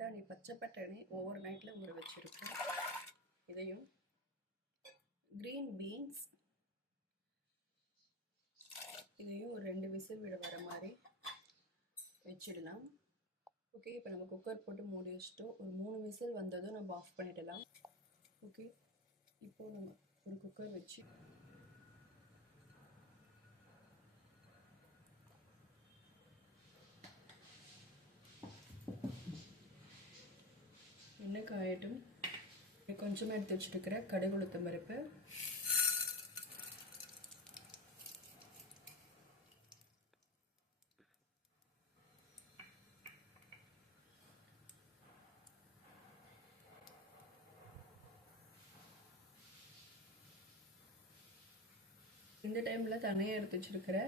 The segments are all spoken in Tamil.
பச்சை பட்டாணி ஓவர் நைட்டில் ஊற வச்சுருக்கேன். இதையும் க்ரீன் பீன்ஸ் இதையும் ஒரு 2 விசில் விட வர மாதிரி வச்சிடலாம். ஓகே, இப்போ நம்ம குக்கர் போட்டு மூடி வச்சுட்டோம். ஒரு 3 விசில் வந்ததும் நம்ம ஆஃப் பண்ணிடலாம். ஓகே, இப்போது நம்ம ஒரு குக்கர் வச்சு எண்ணெய் காயட்டும். கொஞ்சமாக எடுத்து வச்சுருக்கிற கடுகு உளுத்தம் பருப்பு, இந்த டைமில் தனியாக எடுத்து வச்சுருக்கிற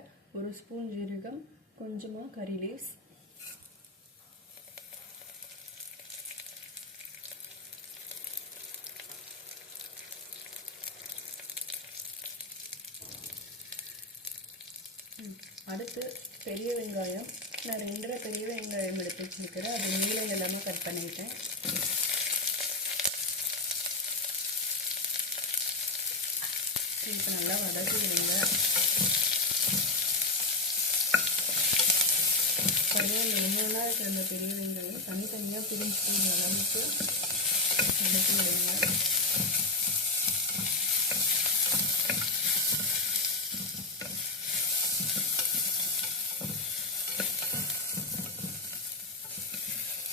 1 ஸ்பூன் ஜீரகம், கொஞ்சமாக கறி லீவ்ஸ், அடுத்து பெரிய வெங்காயம். நான் 2 பெரிய வெங்காயம் எடுத்து வச்சுருக்கிறேன். அது நீளம் இல்லாமல் கட் பண்ணிட்டேன். இப்போ நல்லா வதக்கி விடுங்க. பாருங்கள், ஒன்றா இருக்கிற அந்த பெரிய வெங்காயம் தனித்தனியாக பிரிஞ்சு போகிற அளவுக்கு வதக்கி விடுங்க.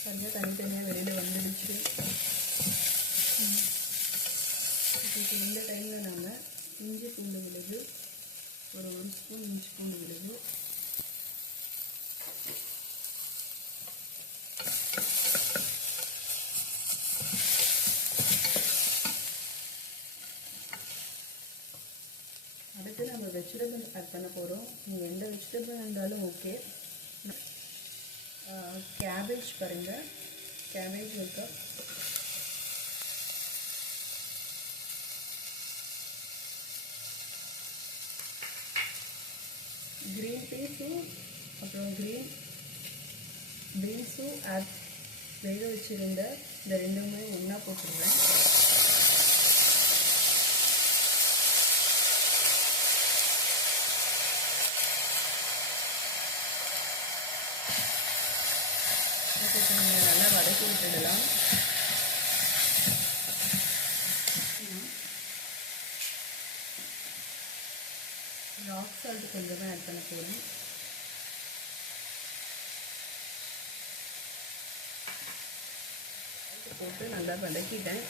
சரியாக தனித்தனியாக வெளியில் வந்துடுச்சு. இப்போ இந்த டைமில் நம்ம இஞ்சி பூண்டு விழுது, ஒரு 1 ஸ்பூன் இஞ்சி பூண்டு விழுது, அடுத்து நம்ம வெஜிடபிள் ஆட் பண்ண போகிறோம். நீங்கள் எந்த வெஜிடபிள் இருந்தாலும் ஓகே. கேபேஜ் பாருங்கள், கேபேஜ் இருக்கா, க்ரீன் பீஸும் அப்புறம் க்ரீன் பீன்ஸும் வேக வச்சுருந்த இந்த 2மே ஒன்றா போட்டுருவேன். நீங்கள் நல்லா வதக்கி விட்டுடலாம். ராக் சால்ட் கொஞ்சமாக ஆட் பண்ண போகிறேன். போட்டு நல்லா வதக்கிட்டேன்.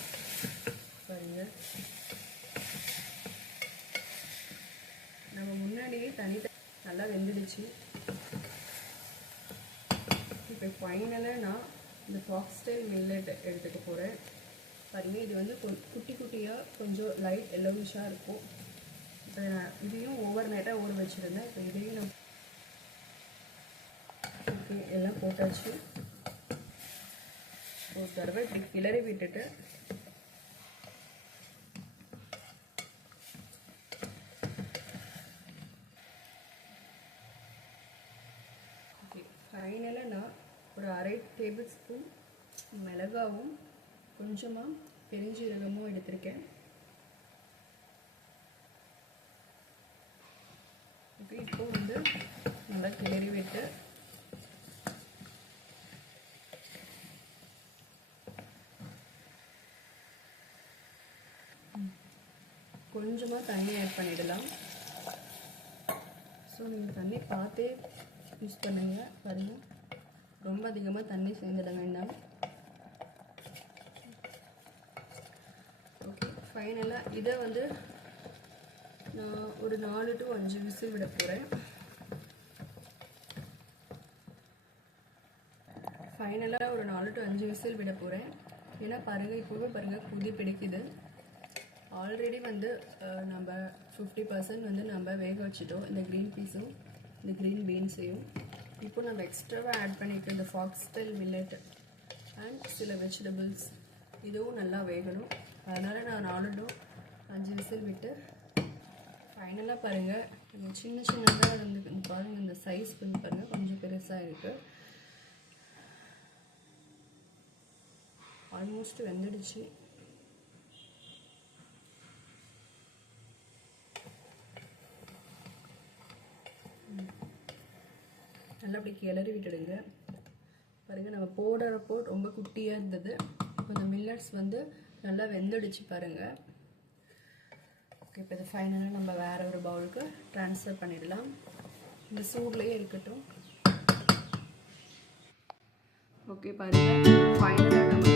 பாருங்கள், நம்ம முன்னாடியே நல்லா வெந்துடுச்சு. இப்போ ஃபைனலாக நான் இந்த ஃபாக்ஸ்டைல் மில்லட் எடுத்துக்க போகிறேன். பாருங்கள், இது வந்து குட்டி குட்டியாக கொஞ்சம் லைட் எல்லோவிஷாக இருக்கும். இப்போ நான் இதையும் ஓவர் நைட்டாக ஊற வச்சுருந்தேன். இப்போ இதையும் நான் ஓகே எல்லாம் போட்டாச்சு. ஒரு தடவை இப்படி கிளறி விட்டுட்டு ஓகே ஃபைனலாக நான் ஒரு 1/2 டேபிள் ஸ்பூன் மிளகாவும் கொஞ்சமாக பெருஞ்சீரகமும் எடுத்திருக்கேன். இப்போ வந்து நல்லா கிளறி விட்டு கொஞ்சமாக தண்ணி ஆட் பண்ணிடலாம். ஸோ நீங்கள் தண்ணி பார்த்தே யூஸ் பண்ணுங்க. பாருங்கள், ரொம்ப அதிகமாக தண்ணி சேர்ந்துட வேண்டாம். ஓகே, ஃபைனலாக இதை வந்து நான் ஒரு 4 to 5 விசில் விட போகிறேன். ஃபைனலாக ஒரு 4 to 5 விசில் விட போகிறேன். ஏன்னா பாருங்கள், இப்போவே பாருங்கள் கொதி பிடிக்குது. ஆல்ரெடி வந்து நம்ம 50% வந்து நம்ம வேக வச்சுட்டோம், இந்த க்ரீன் பீஸும் இந்த க்ரீன் பீன்ஸையும். இப்போ நம்ம எக்ஸ்ட்ராவாக ஆட் பண்ணியிருக்க இந்த ஃபாக்ஸ்டைல் மில்லட் அண்ட் சில வெஜிடபிள்ஸ் இதுவும் நல்லா வேகணும். அதனால் நான் 4 to 5 விசில் விட்டு ஃபைனலாக பாருங்கள், சின்ன சின்னதாக இருந்து பாருங்கள், இந்த சைஸ் வந்து பாருங்கள் கொஞ்சம் பெருசாக இருக்குது. ஆல்மோஸ்ட் வெந்துடுச்சு. நல்லா அப்படி கிளறி விட்டுடுங்க. பாருங்கள், நம்ம போடுறப்போ ரொம்ப குட்டியாக இருந்தது. இப்போ இந்த மில்லட்ஸ் வந்து நல்லா வெந்துடுச்சு பாருங்கள். ஓகே, இப்போ இது ஃபைனலாக நம்ம வேறு ஒரு பவுலுக்கு ட்ரான்ஸ்ஃபர் பண்ணிடலாம். இந்த சூட்லேயே இருக்கட்டும். ஓகே பாருங்கள், ஃபைனலாக நம்ம